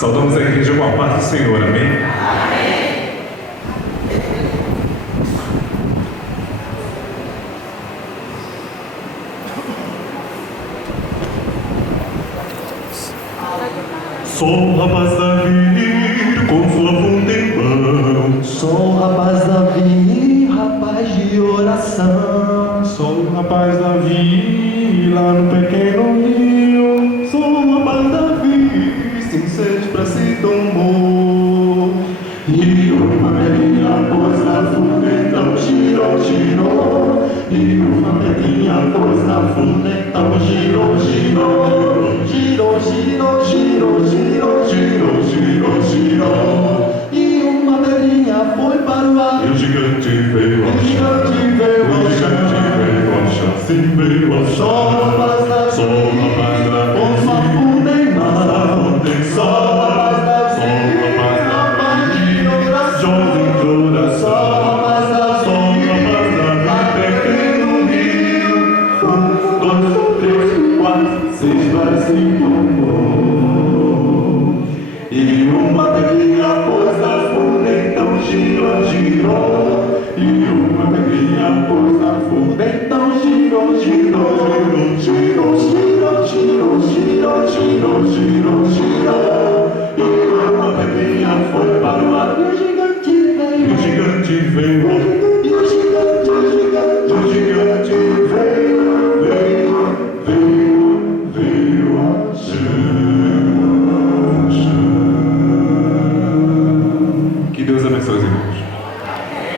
Saudamos a igreja com a paz do Senhor, amém? Sou um rapaz Davi, com sua funda em mão. Sou um rapaz Davi, rapaz de oração. Sou um rapaz Davi, lá no pequeno rio. Sou um rapaz Davi, sem sede pra se tomou. E uma velhinha pôs na funda, então girou, girou. E uma velhinha pôs na funda, então girou, girou. Girou, girou, girou, girou, girou, girou, girou. E uma velhinha foi para o ar. E o gigante veio ao chão. O gigante veio ao chão. Sim, veio ao chão. Sou um rapaz Davi, com uma funda em mão. Sou um rapaz Davi, jovem de oração. Sou um rapaz Davi, pequeno rio. 1, 2, 3, 4, 6, vai, 5. E uma velhinha pôs na funda, então girou, girou. E uma velhinha pôs na funda, então girou, girou, girou, girou, girou, girou, girou, girou, girou. E uma velhinha foi para o ar, e o gigante veio. E o gigante veio. E o gigante veio ao chão. Que Deus abençoe os irmãos.